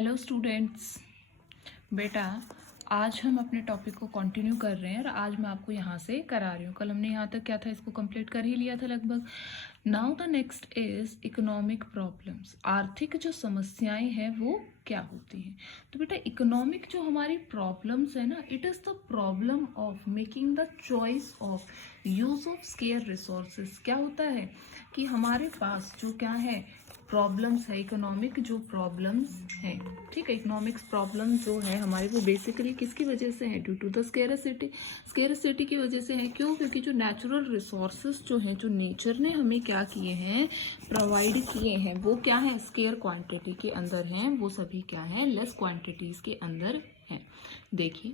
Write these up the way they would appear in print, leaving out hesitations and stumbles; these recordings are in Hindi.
Hello students. बेटा आज हम अपने टॉपिक को कंटिन्यू कर रहे हैं और आज मैं आपको यहाँ से करा रही हूँ। कल हमने यहाँ तक क्या था, इसको कंप्लीट कर ही लिया था लगभग। Now the next is economic problems. आर्थिक जो समस्याएं हैं वो क्या होती हैं। तो बेटा इकोनॉमिक जो हमारी प्रॉब्लम्स है ना, it is the problem of making the choice of use of square resources. क्या होता है कि हमारे पास जो क्या है प्रॉब्लम्स है, इकोनॉमिक जो प्रॉब्लम्स हैं, ठीक है। इकोनॉमिक्स प्रॉब्लम जो है हमारे वो बेसिकली किसकी वजह से है, ड्यू टू द स्केरसिटी की वजह से है। क्यों? क्योंकि जो नेचुरल रिसोर्सेज जो हैं, जो नेचर ने हमें क्या किए हैं, प्रोवाइड किए हैं, वो क्या है, स्केयर क्वांटिटी के अंदर हैं। वो सभी क्या है, लेस क्वांटिटीज के अंदर हैं। देखिए,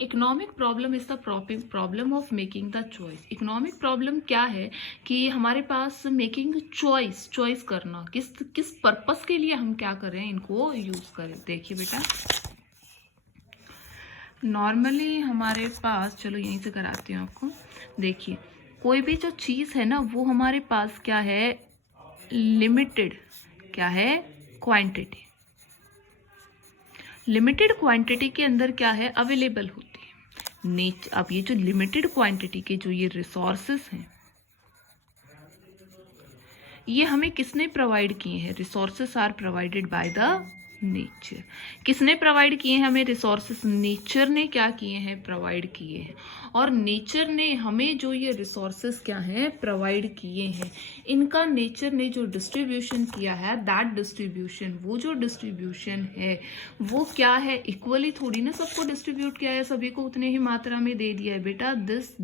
economic problem is the problem of making the choice. Economic problem क्या है कि हमारे पास मेकिंग चॉइस करना, किस पर्पस के लिए हम क्या कर रहे हैं, इनको यूज करें। देखिए बेटा, नॉर्मली हमारे पास, चलो यहीं से कराती हूँ आपको। देखिए, कोई भी जो चीज है ना, वो हमारे पास क्या है, लिमिटेड क्या है, क्वांटिटी। लिमिटेड क्वांटिटी के अंदर क्या है, अवेलेबल होती है। अब ये जो लिमिटेड क्वांटिटी के जो ये रिसोर्सेस हैं, ये हमें किसने प्रोवाइड किए हैं, resources are provided by the nature. किसने प्रोवाइड किए हैं हमें रिसोर्सेस, नेचर ने क्या किए हैं, प्रोवाइड किए हैं। और नेचर ने हमें जो ये रिसोर्सेस क्या है, प्रोवाइड किए हैं, इनका नेचर ने जो डिस्ट्रीब्यूशन किया है, दैट डिस्ट्रीब्यूशन, वो जो डिस्ट्रीब्यूशन है वो क्या है, इक्वली थोड़ी ना सबको डिस्ट्रीब्यूट किया है, सभी को उतने ही मात्रा में दे दिया है। बेटा दिस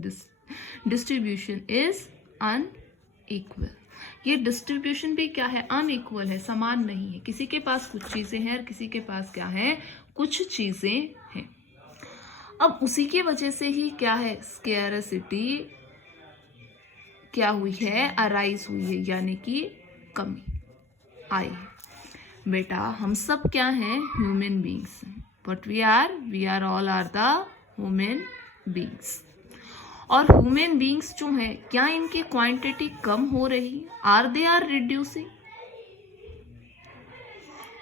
डिस्ट्रीब्यूशन इज अनइक्वल। ये डिस्ट्रीब्यूशन भी क्या है, अनइक्वल है, समान नहीं है। किसी के पास कुछ चीजें हैं और किसी के पास क्या है, कुछ चीजें हैं। अब उसी की वजह से ही क्या है, स्केरसिटी क्या हुई है, अराइज हुई है, यानी कि कमी आई है। बेटा हम सब क्या हैं, human beings. But we are all are the human beings. और ह्यूमन बींग्स जो है, क्या इनकी क्वांटिटी कम हो रही, आर रिड्यूसिंग,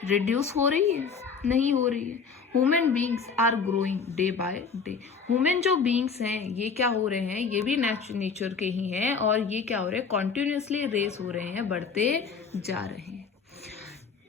रिड्यूस हो रही है, नहीं हो रही है। Human beings are growing day by day. Human जो बींग्स हैं ये क्या हो रहे हैं, ये भी नेचर के ही हैं, और ये क्या हो रहे हैं, कॉन्टिन्यूसली रेस हो रहे हैं, बढ़ते जा रहे हैं।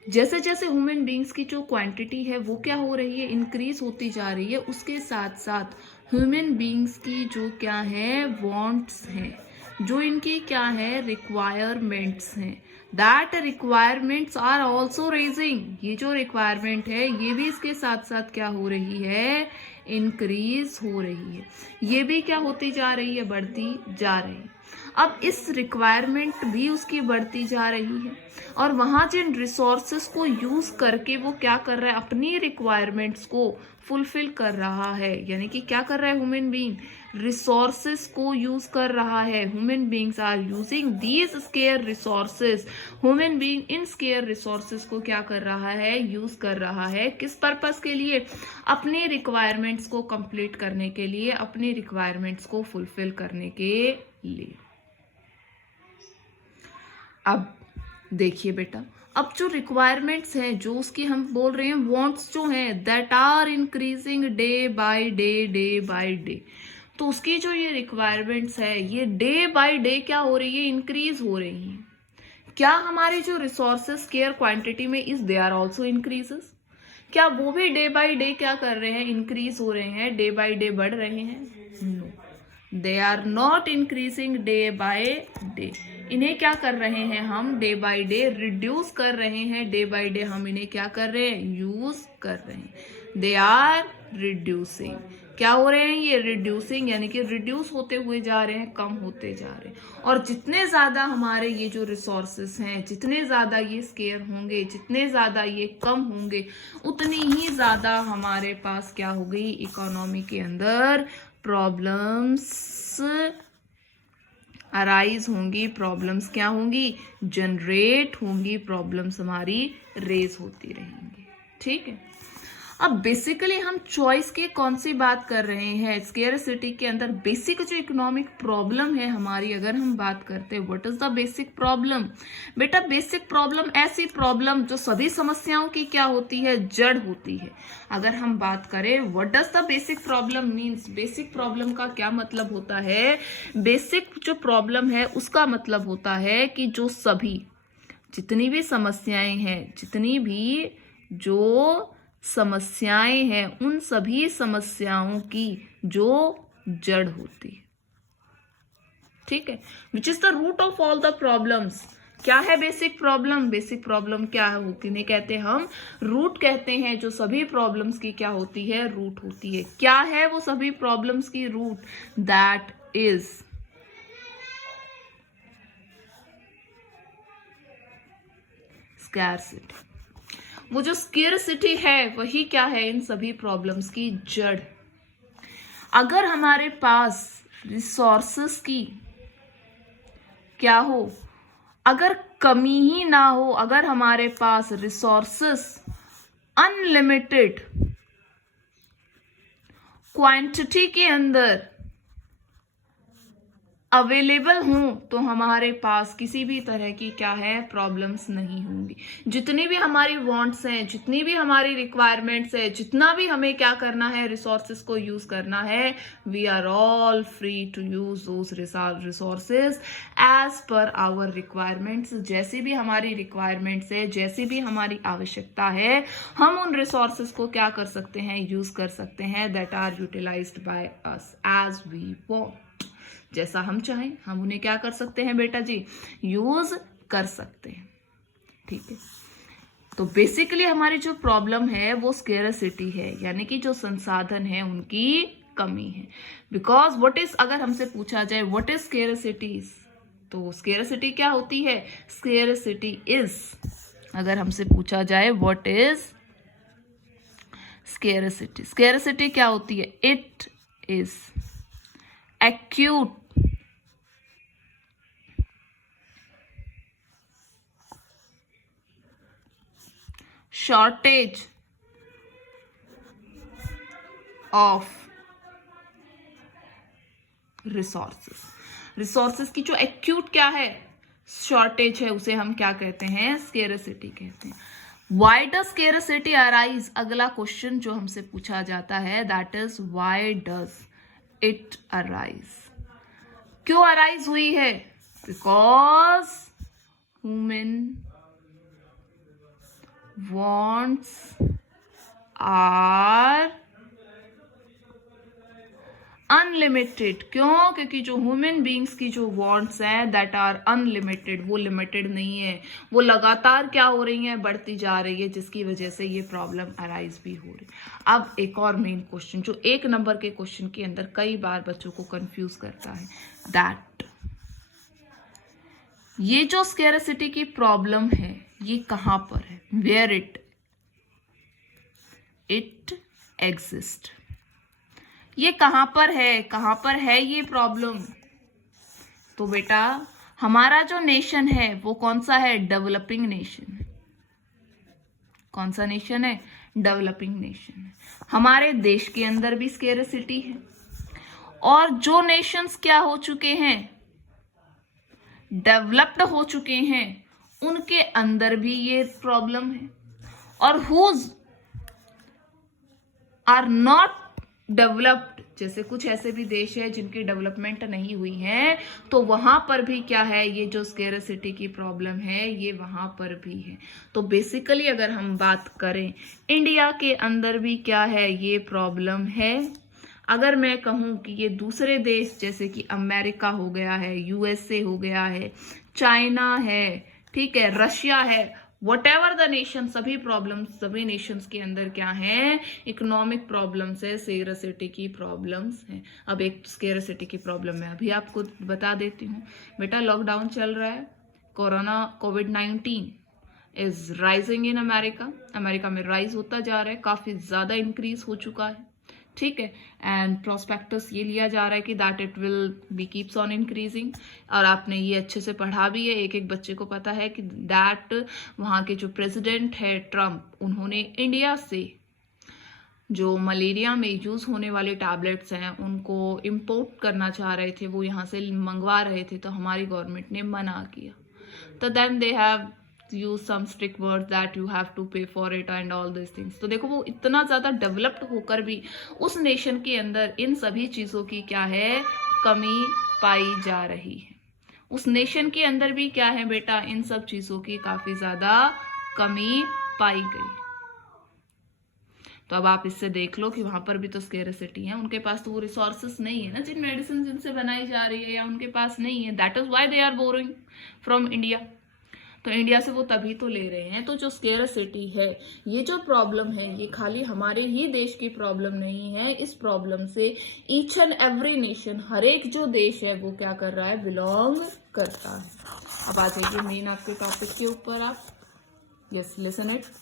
जैसे जैसे ह्यूमन बींग्स की जो क्वांटिटी है वो क्या हो रही है, इंक्रीज होती जा रही है, उसके साथ साथ ह्यूमन बींग्स की जो क्या है, वांट्स हैं, जो इनकी क्या है, रिक्वायरमेंट्स हैं, that requirements are also raising. ये जो रिक्वायरमेंट है ये भी इसके साथ साथ क्या हो रही है, इंक्रीज हो रही है। ये भी क्या होती जा रही है, बढ़ती जा रही है। अब इस रिक्वायरमेंट भी उसकी बढ़ती जा रही है, और वहां जिन रिसोर्सेस को यूज करके वो क्या कर रहा है, अपनी रिक्वायरमेंट्स को फुलफिल कर रहा है। यानी कि क्या कर रहा है, ह्यूमन बीइंग रिसोर्सेस को यूज कर रहा है। Human beings are using these scarce resources. Human being in scarce resources को क्या कर रहा है, यूज कर रहा है। किस पर्पस के लिए, अपनी रिक्वायरमेंट्स को कंप्लीट करने के लिए, अपनी रिक्वायरमेंट्स को फुलफिल करने के लिए। अब देखिए बेटा, अब जो रिक्वायरमेंट्स हैं, जो उसकी हम बोल रहे हैं वांट्स जो हैं, that are increasing day by day. तो उसकी जो ये रिक्वायरमेंट्स है, ये डे बाय डे क्या हो रही है, इंक्रीज हो रही हैं। क्या हमारे जो रिसोर्सेस स्केयर क्वांटिटी में is they are also increases, क्या वो भी डे बाय डे क्या कर रहे हैं, इंक्रीज हो रहे हैं, डे बाय डे बढ़ रहे हैं? No, they are not increasing day by day. इन्हें क्या कर रहे हैं हम, डे बाय डे रिड्यूस कर रहे हैं। डे बाय डे हम इन्हें क्या कर रहे हैं, यूज कर रहे हैं। दे आर रिड्यूसिंग, क्या हो रहे हैं ये, रिड्यूसिंग, यानी कि रिड्यूस होते हुए जा रहे हैं, कम होते जा रहे हैं। और जितने ज्यादा हमारे ये जो रिसोर्सेस हैं, जितने ज्यादा ये स्केयर होंगे, जितने ज्यादा ये कम होंगे, उतनी ही ज्यादा हमारे पास क्या हो गई, इकोनॉमी के अंदर प्रॉब्लम्स अराइज होंगी, प्रॉब्लम्स क्या होंगी, जनरेट होंगी, प्रॉब्लम्स हमारी रेज होती रहेंगी। ठीक है। अब बेसिकली हम चॉइस की कौन सी बात कर रहे हैं, स्केरसिटी के अंदर बेसिक जो इकोनॉमिक प्रॉब्लम है हमारी, अगर हम बात करते हैं what is the basic problem. बेटा बेसिक प्रॉब्लम ऐसी प्रॉब्लम जो सभी समस्याओं की क्या होती है, जड़ होती है। अगर हम बात करें what does the basic problem means, basic problem का क्या मतलब होता है, बेसिक जो प्रॉब्लम है उसका मतलब होता है कि जो सभी जितनी भी समस्याएं हैं, जितनी भी जो समस्याएं हैं, उन सभी समस्याओं की जो जड़ होती है, ठीक है, which is the root of all the problems. क्या है बेसिक प्रॉब्लम, बेसिक प्रॉब्लम क्या है, किन्हें कहते हैं हम, रूट कहते हैं। जो सभी प्रॉब्लम्स की क्या होती है, रूट होती है। क्या है वो सभी प्रॉब्लम्स की रूट, दैट इज स्कैरसिटी। वो जो स्केरसिटी है वही क्या है, इन सभी प्रॉब्लम्स की जड़। अगर हमारे पास रिसोर्सेस की क्या हो, अगर कमी ही ना हो, अगर हमारे पास रिसोर्सेस अनलिमिटेड क्वांटिटी के अंदर अवेलेबल हों, तो हमारे पास किसी भी तरह की क्या है, प्रॉब्लम्स नहीं होंगी। जितनी भी हमारी वांट्स हैं, जितनी भी हमारी रिक्वायरमेंट्स है, जितना भी हमें क्या करना है, रिसोर्सेज को यूज करना है, we are all free to use those resources as per our requirements. जैसी भी हमारी रिक्वायरमेंट्स है, जैसी भी हमारी आवश्यकता है, हम उन रिसोर्सेज को क्या कर सकते हैं, यूज कर सकते हैं, that are utilized by us as we want. जैसा हम चाहें हम उन्हें क्या कर सकते हैं बेटा जी, यूज कर सकते हैं, ठीक है। तो बेसिकली हमारी जो प्रॉब्लम है वो स्केरसिटी है, यानी कि जो संसाधन है उनकी कमी है। बिकॉज व्हाट इज, अगर हमसे पूछा जाए व्हाट इज स्केरसिटी, तो स्केरसिटी क्या होती है, स्केरसिटी इज, अगर हमसे पूछा जाए व्हाट इज स्केरसिटी, स्केरसिटी क्या होती है, it is acute shortage of resources की जो एक्यूट क्या है, शॉर्टेज है, उसे हम क्या कहते हैं, स्केरसिटी कहते हैं। वाई डज स्केरसिटी अराइज, अगला क्वेश्चन जो हमसे पूछा जाता है, that is why does it arise. क्यों अराइज हुई है, because human wants are unlimited. क्यों, क्योंकि जो ह्यूमन बींग्स की जो वॉन्ट्स हैं दैट आर अनलिमिटेड, वो लिमिटेड नहीं है, वो लगातार क्या हो रही हैं, बढ़ती जा रही है, जिसकी वजह से ये प्रॉब्लम अराइज भी हो रही है। अब एक और मेन क्वेश्चन जो 1 नंबर के क्वेश्चन के अंदर कई बार बच्चों को कंफ्यूज करता है, दैट ये जो स्केरसिटी की प्रॉब्लम है ये कहां पर है, वेयर इट एग्जिस्ट, ये कहां पर है ये प्रॉब्लम। तो बेटा हमारा जो नेशन है वो कौन सा है, डेवलपिंग नेशन। कौन सा नेशन है, डेवलपिंग नेशन है। हमारे देश के अंदर भी स्केरसिटी है, और जो नेशंस क्या हो चुके हैं, डेवलप्ड हो चुके हैं, उनके अंदर भी ये प्रॉब्लम है। और हुज आर नॉट डेवलप्ड, जैसे कुछ ऐसे भी देश है जिनकी डेवलपमेंट नहीं हुई है, तो वहां पर भी क्या है, ये जो स्केरसिटी की प्रॉब्लम है ये वहां पर भी है। तो बेसिकली अगर हम बात करें, इंडिया के अंदर भी क्या है, ये प्रॉब्लम है। अगर मैं कहूं कि ये दूसरे देश जैसे कि अमेरिका हो गया है, यूएसए हो गया है, चाइना है, ठीक है, रशिया है, वट द नेशन, सभी प्रॉब्लम्स, सभी नेशंस के अंदर क्या है, इकोनॉमिक प्रॉब्लम्स है, स्केरसिटी की प्रॉब्लम्स है। अब एक स्केरसिटी की प्रॉब्लम मैं अभी आपको बता देती हूँ। बेटा लॉकडाउन चल रहा है, कोविड-19 इज राइजिंग इन अमेरिका में राइज होता जा रहा है, काफी ज्यादा इंक्रीज हो चुका है, ठीक है। एंड प्रोस्पेक्टस ये लिया जा रहा है कि that it will be keeps on increasing, और आपने ये अच्छे से पढ़ा भी है, एक एक बच्चे को पता है कि दैट वहाँ के जो प्रेसिडेंट है ट्रम्प, उन्होंने इंडिया से जो मलेरिया में यूज़ होने वाले टैबलेट्स हैं उनको इम्पोर्ट करना चाह रहे थे, वो यहाँ से मंगवा रहे थे, तो हमारी गवर्नमेंट ने मना किया। तो then they have use some strict words that you have to pay for it and all this things. तो देखो वो इतना ज़्यादा डेवलप्ड होकर भी उस नेशन के अंदर इन सभी चीज़ों की क्या है, कमी पाई जा रही है। उस नेशन के अंदर भी क्या है बेटा, इन सब चीज़ों की काफ़ी ज़्यादा कमी पाई गई। तो अब आप इससे देख लो कि वहां पर भी तो स्केरसिटी है, उनके पास तो वो रिसोर्सेस नहीं है ना जिन मेडिसिन जिनसे बनाई जा रही है, या उनके पास नहीं है। That is why they are borrowing from India. तो इंडिया से वो तभी तो ले रहे हैं। तो जो स्केरसिटी है, ये जो प्रॉब्लम है, ये खाली हमारे ही देश की प्रॉब्लम नहीं है। इस प्रॉब्लम से ईच एंड एवरी नेशन, हर एक जो देश है वो क्या कर रहा है, बिलोंग करता है। अब आ जाइए मेन आपके टॉपिक के ऊपर आप। Yes, listen it.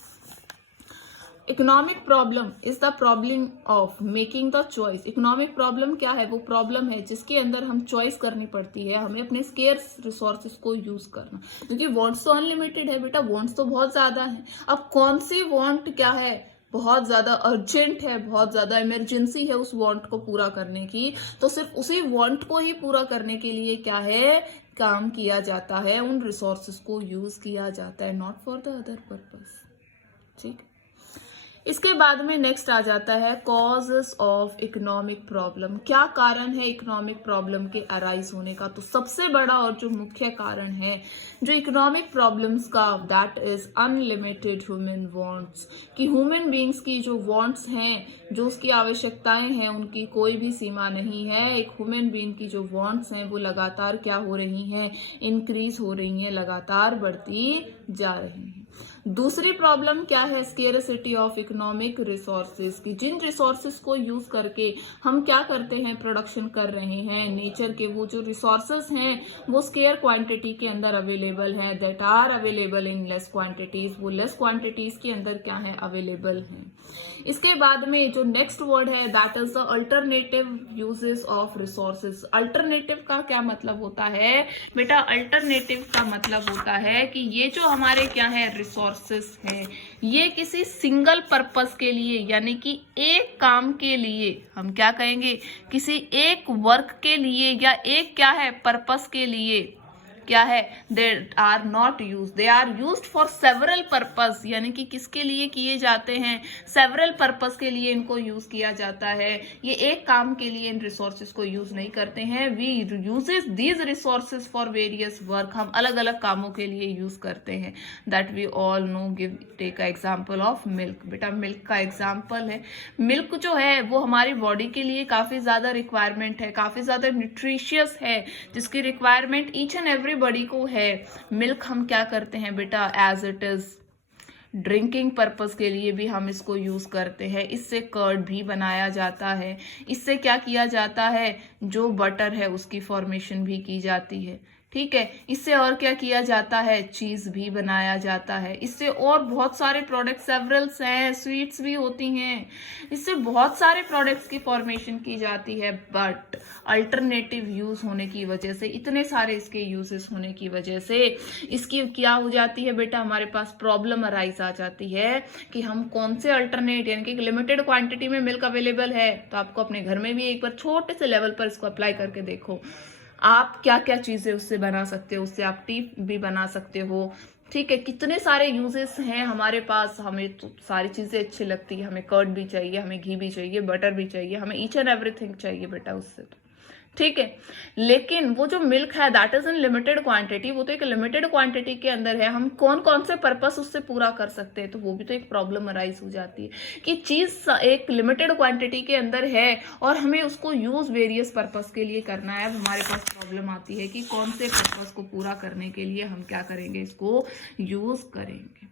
Economic problem is the problem of making the choice. Economic problem क्या है, वो प्रॉब्लम है जिसके अंदर हम चॉइस करनी पड़ती है, हमें अपने स्केर्स रिसोर्सेज को यूज करना। क्योंकि वांट्स तो अनलिमिटेड है बेटा, वांट्स तो बहुत ज्यादा है। अब कौन सी वांट क्या है, बहुत ज्यादा अर्जेंट है, बहुत ज्यादा इमरजेंसी है उस वांट को पूरा करने की, तो सिर्फ उसी वांट को ही पूरा करने के लिए क्या है, काम किया जाता है, उन रिसोर्सेज को यूज किया जाता है, not for the other purpose. ठीक। इसके बाद में नेक्स्ट आ जाता है कॉजेस ऑफ इकोनॉमिक प्रॉब्लम। क्या कारण है इकोनॉमिक प्रॉब्लम के अराइज होने का? तो सबसे बड़ा और जो मुख्य कारण है जो इकोनॉमिक प्रॉब्लम्स का, that is unlimited human wants. कि ह्यूमन बीइंग्स की जो वांट्स हैं, जो उसकी आवश्यकताएं हैं, उनकी कोई भी सीमा नहीं है। एक ह्यूमन बीइंग की जो वांट्स हैं वो लगातार क्या हो रही हैं, इंक्रीज हो रही हैं, लगातार बढ़ती जा रही हैं। दूसरी प्रॉब्लम क्या है, स्केरसिटी ऑफ इकोनॉमिक रिसोर्सेज की। जिन रिसोर्सेज को यूज करके हम क्या करते हैं, प्रोडक्शन कर रहे हैं, नेचर के वो जो रिसोर्सेज हैं वो स्केयर क्वांटिटी के अंदर अवेलेबल है, that are available in less quantities. वो लेस क्वांटिटीज के अंदर क्या है, अवेलेबल है। इसके बाद में जो नेक्स्ट वर्ड है, that is the alternative uses of resources. Alternative का क्या मतलब होता है बेटा, अल्टरनेटिव का मतलब होता है कि ये जो हमारे क्या है रिसोर्सेस है, ये किसी सिंगल पर्पस के लिए, यानी कि एक काम के लिए, हम क्या कहेंगे, किसी एक वर्क के लिए या एक क्या है पर्पस के लिए क्या है, they are not use, they are use for several purpose. यानी कि किसके लिए किए जाते हैं, सेवरल पर्पस के लिए इनको यूज किया जाता है। ये एक काम के लिए इन रिसोर्सेज को यूज नहीं करते हैं। We uses these resources for various work. हम अलग अलग कामों के लिए यूज करते हैं। That we all know. Give take a example of milk. बेटा मिल्क का एग्जाम्पल है, मिल्क जो है वो हमारी बॉडी के लिए काफी ज्यादा रिक्वायरमेंट है, काफी ज्यादा न्यूट्रिशियस है, जिसकी requirement each and every body को है। मिल्क हम क्या करते हैं बेटा, as it is drinking purpose के लिए भी हम इसको यूज करते हैं। इससे कर्ड भी बनाया जाता है। इससे क्या किया जाता है, जो बटर है उसकी फॉर्मेशन भी की जाती है। ठीक है, इससे और क्या किया जाता है, चीज भी बनाया जाता है। इससे और बहुत सारे प्रोडक्ट, सेवरल्स हैं, स्वीट्स भी होती हैं। इससे बहुत सारे प्रोडक्ट्स की फॉर्मेशन की जाती है। बट अल्टरनेटिव यूज होने की वजह से, इतने सारे इसके यूजेस होने की वजह से इसकी क्या हो जाती है बेटा, हमारे पास प्रॉब्लम अराइज आ जाती है कि हम कौन से अल्टरनेट, यानी कि लिमिटेड क्वांटिटी में मिल्क अवेलेबल है, तो आपको अपने घर में भी एक बार छोटे से लेवल पर इसको अप्लाई करके देखो, आप क्या क्या चीजें उससे बना सकते हो। उससे आप टी भी बना सकते हो। ठीक है, कितने सारे यूजेस हैं हमारे पास। हमें तो सारी चीजें अच्छी लगती है, हमें कर्ड भी चाहिए, हमें घी भी चाहिए, बटर भी चाहिए, हमें ईच एंड एवरीथिंग चाहिए बेटा उससे तो। ठीक है, लेकिन वो जो मिल्क है that is in limited quantity, वो तो एक लिमिटेड क्वांटिटी के अंदर है। हम कौन कौन से पर्पस उससे पूरा कर सकते हैं, तो वो भी तो एक प्रॉब्लम अराइज हो जाती है कि चीज एक लिमिटेड क्वांटिटी के अंदर है और हमें उसको यूज वेरियस पर्पस के लिए करना है। अब हमारे पास प्रॉब्लम आती है कि कौन से पर्पस को पूरा करने के लिए हम क्या करेंगे, इसको यूज करेंगे।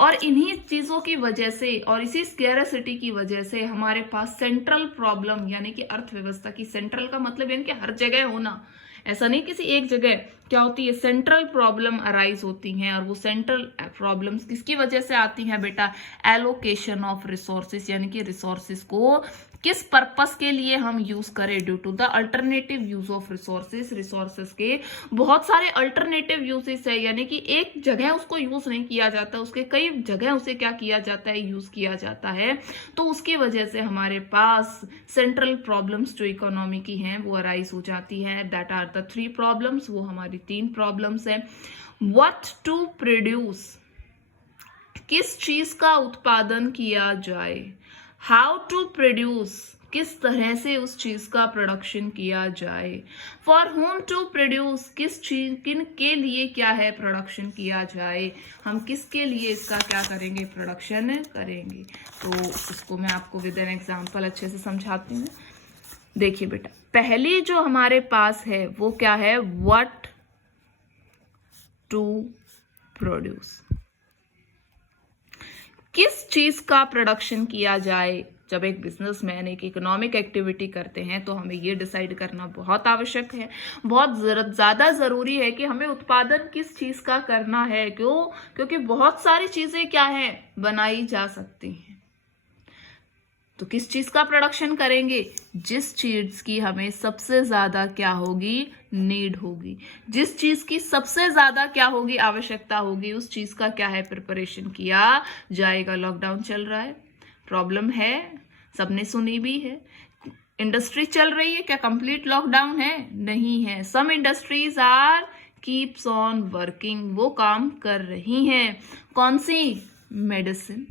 और इन्हीं चीजों की वजह से और इसी स्केरसिटी की वजह से हमारे पास सेंट्रल प्रॉब्लम, यानी कि अर्थव्यवस्था की, सेंट्रल का मतलब यानी कि हर जगह होना, ऐसा नहीं किसी एक जगह, क्या होती है, सेंट्रल प्रॉब्लम अराइज होती हैं। और वो सेंट्रल प्रॉब्लम्स किसकी वजह से आती हैं बेटा, एलोकेशन ऑफ रिसोर्सेस, यानी कि रिसोर्सेस को किस पर्पस के लिए हम यूज करें, due to the alternative use of resources. Resources के बहुत सारे अल्टरनेटिव यूजेस है, यानी कि एक जगह उसको यूज नहीं किया जाता, उसके कई जगह उसे क्या किया जाता है, यूज किया जाता है। तो उसकी वजह से हमारे पास सेंट्रल प्रॉब्लम्स जो इकोनॉमी की हैं वो अराइज हो जाती है। दैट आर द 3 प्रॉब्लम्स, वो हमारी 3 प्रॉब्लम्स है। व्हाट टू प्रोड्यूस, किस चीज का उत्पादन किया जाए। हाउ टू प्रोड्यूस, किस तरह से उस चीज का प्रोडक्शन किया जाए। फॉर होम टू प्रोड्यूस, किस चीज, किन के लिए क्या है प्रोडक्शन किया जाए, हम किसके लिए इसका क्या करेंगे, प्रोडक्शन करेंगे। तो उसको मैं आपको विद एन एग्जांपल अच्छे से समझाती हूँ। देखिए बेटा, पहली जो हमारे पास है वो क्या है, व्हाट टू प्रोड्यूस, किस चीज का प्रोडक्शन किया जाए। जब एक बिजनेसमैन एक इकोनॉमिक एक्टिविटी करते हैं तो हमें ये डिसाइड करना बहुत आवश्यक है, बहुत ज्यादा जरूरी है कि हमें उत्पादन किस चीज का करना है। क्यों, क्योंकि बहुत सारी चीजें क्या है, बनाई जा सकती हैं। तो किस चीज का प्रोडक्शन करेंगे, जिस चीज की हमें सबसे ज्यादा क्या होगी, नीड होगी, जिस चीज की सबसे ज्यादा क्या होगी, आवश्यकता होगी, उस चीज का क्या है, प्रिपरेशन किया जाएगा। लॉकडाउन चल रहा है, प्रॉब्लम है, सबने सुनी भी है। इंडस्ट्री चल रही है, क्या कंप्लीट लॉकडाउन है, नहीं है। Some industries are keeps on working, वो काम कर रही हैं। कौन सी, मेडिसिन,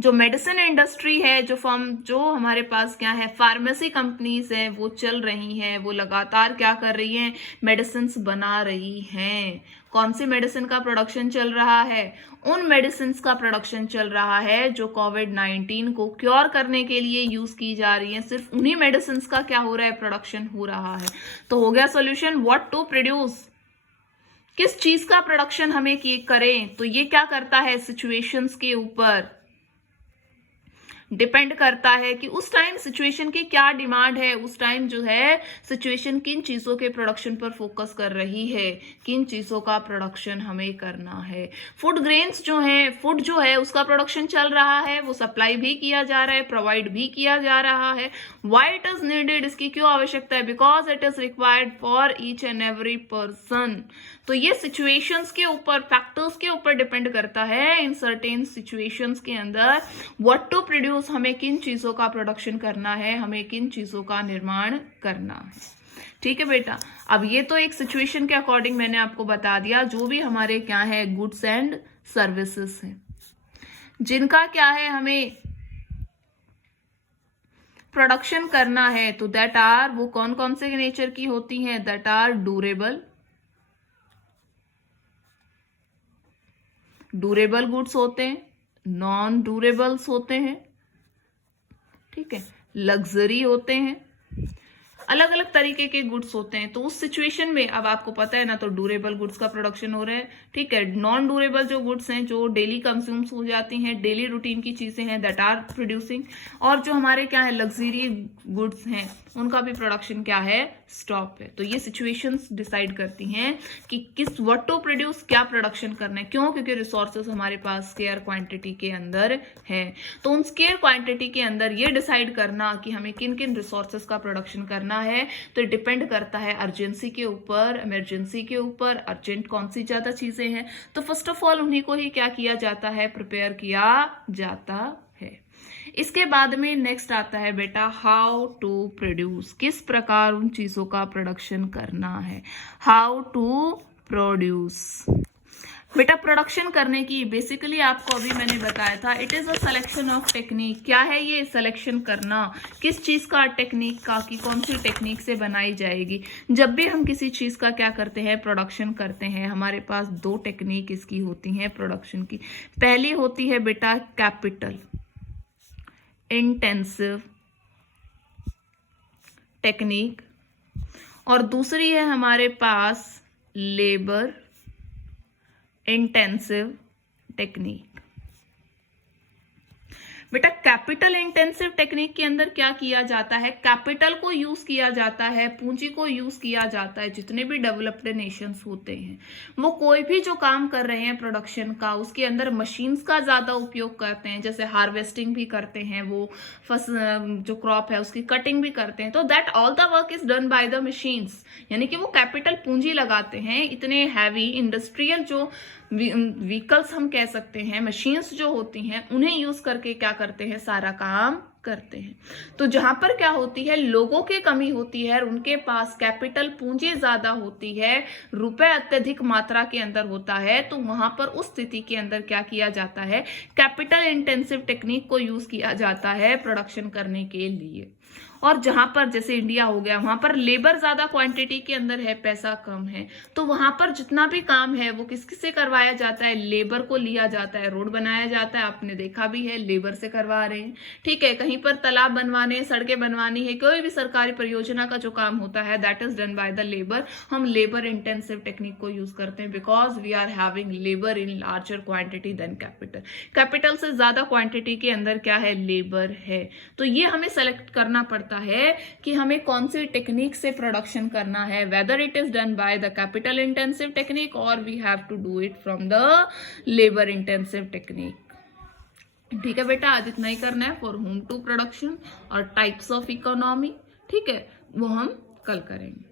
जो मेडिसिन इंडस्ट्री है, जो हमारे पास क्या है, फार्मेसी कंपनीज हैं, वो चल रही हैं, वो लगातार क्या कर रही हैं, मेडिसिन बना रही हैं। कौन सी मेडिसिन का प्रोडक्शन चल रहा है, उन मेडिसिन का प्रोडक्शन चल रहा है जो कोविड-19 को क्योर करने के लिए यूज की जा रही है। सिर्फ उन्हीं मेडिसिन का क्या हो रहा है, प्रोडक्शन हो रहा है। तो हो गया सोल्यूशन, व्हाट टू प्रोड्यूस, किस चीज का प्रोडक्शन हमें करें। तो ये क्या करता है, सिचुएशंस के ऊपर डिपेंड करता है कि उस टाइम सिचुएशन की क्या डिमांड है, उस टाइम जो है सिचुएशन किन चीजों के प्रोडक्शन पर फोकस कर रही है, किन चीजों का प्रोडक्शन हमें करना है। फूड ग्रेन्स जो है, फूड जो है उसका प्रोडक्शन चल रहा है, वो सप्लाई भी किया जा रहा है, प्रोवाइड भी किया जा रहा है। व्हाई इट इज नीडेड, इसकी क्यों आवश्यकता है, because it is required for each and every person. तो ये सिचुएशंस के ऊपर, फैक्टर्स के ऊपर डिपेंड करता है। इन सर्टेन सिचुएशंस के अंदर व्हाट टू प्रोड्यूस, हमें किन चीजों का प्रोडक्शन करना है, हमें किन चीजों का निर्माण करना है। ठीक है बेटा, अब ये तो एक सिचुएशन के अकॉर्डिंग मैंने आपको बता दिया। जो भी हमारे क्या है, गुड्स एंड सर्विसेज है, जिनका क्या है हमें प्रोडक्शन करना है, तो दैट आर, वो कौन कौन से नेचर की होती हैं, that are durable, durable goods होते हैं, नॉन ड्यूरेबल्स होते हैं, ठीक है, लग्जरी होते हैं, अलग अलग तरीके के गुड्स होते हैं। तो उस सिचुएशन में अब आपको पता है ना, तो ड्यूरेबल गुड्स का प्रोडक्शन हो रहा है, ठीक है। नॉन ड्यूरेबल जो गुड्स हैं, जो डेली कंज्यूम्स हो जाती हैं, डेली रूटीन की चीजें हैं, दैट आर प्रोड्यूसिंग। और जो हमारे क्या है, लग्जरी गुड्स हैं, उनका भी प्रोडक्शन क्या है, स्टॉप है। तो ये सिचुएशंस डिसाइड करती हैं कि किस, व्हाट टू प्रोड्यूस, क्या प्रोडक्शन करना है। क्यों, क्योंकि रिसोर्सेज हमारे पास स्केयर क्वांटिटी के अंदर है। तो उन स्केयर क्वांटिटी के अंदर ये डिसाइड करना कि हमें किन किन रिसोर्सेज का प्रोडक्शन करना है, तो डिपेंड करता है अर्जेंसी के ऊपर, इमरजेंसी के ऊपर। अर्जेंट कौन सी ज्यादा चीजें हैं, तो फर्स्ट ऑफ ऑल उन्हीं को ही क्या किया जाता है, प्रिपेयर किया जाता है। इसके बाद में नेक्स्ट आता है बेटा, हाउ टू प्रोड्यूस, किस प्रकार उन चीजों का प्रोडक्शन करना है। हाउ टू प्रोड्यूस, बेटा प्रोडक्शन करने की बेसिकली आपको अभी मैंने बताया था, it is a selection of technique. क्या है ये सिलेक्शन करना, किस चीज का, टेक्निक का, कि कौन सी टेक्निक से बनाई जाएगी। जब भी हम किसी चीज का क्या करते हैं, प्रोडक्शन करते हैं, हमारे पास 2 टेक्निक इसकी होती हैं प्रोडक्शन की। पहली होती है बेटा कैपिटल इंटेंसिव टेक्निक, और दूसरी है हमारे पास लेबर इंटेंसिव टेक्निक। बेटा कैपिटल इंटेंसिव टेक्निक के अंदर क्या किया जाता है, कैपिटल को यूज किया जाता है, पूंजी को यूज किया जाता है। जितने भी डेवलप्ड नेशंस होते हैं वो कोई भी जो काम कर रहे हैं प्रोडक्शन का, उसके अंदर मशीन्स का ज्यादा उपयोग करते हैं। जैसे हार्वेस्टिंग भी करते हैं, वो फसल जो क्रॉप है उसकी कटिंग भी करते हैं, तो that all the work is done by the machines. यानी कि वो कैपिटल पूंजी लगाते हैं। इतने हैवी इंडस्ट्रियल जो व्हीकल्स हम कह सकते हैं, मशीन्स जो होती हैं, उन्हें यूज करके क्या करते हैं, सारा काम करते हैं। तो जहां पर क्या होती है, लोगों की कमी होती है, उनके पास कैपिटल पूंजी ज्यादा होती है, रुपए अत्यधिक मात्रा के अंदर होता है, तो वहां पर उस स्थिति के अंदर क्या किया जाता है, कैपिटल इंटेंसिव टेक्निक को यूज किया जाता है प्रोडक्शन करने के लिए। और जहां पर जैसे इंडिया हो गया, वहां पर लेबर ज्यादा क्वांटिटी के अंदर है, पैसा कम है, तो वहां पर जितना भी काम है वो किससे करवाया जाता है, लेबर को लिया जाता है। रोड बनाया जाता है, आपने देखा भी है, लेबर से करवा रहे हैं। ठीक है, कहीं पर तालाब बनवाने, सड़कें बनवानी है, कोई भी सरकारी परियोजना का जो काम होता है that is done by the labour. हम लेबर इंटेंसिव टेक्निक को यूज करते हैं because we are having labour in larger quantity than capital. Capital से ज्यादा क्वांटिटी के अंदर क्या है, लेबर है। तो ये हमें सेलेक्ट करना पड़ता है कि हमें कौन सी टेक्निक से प्रोडक्शन करना है, whether it is done by the capital intensive technique और we have to do it from the labour intensive technique. ठीक है बेटा, आज इतना ही करना है फॉर होम टू प्रोडक्शन और टाइप्स ऑफ इकोनॉमी। ठीक है, वो हम कल करेंगे।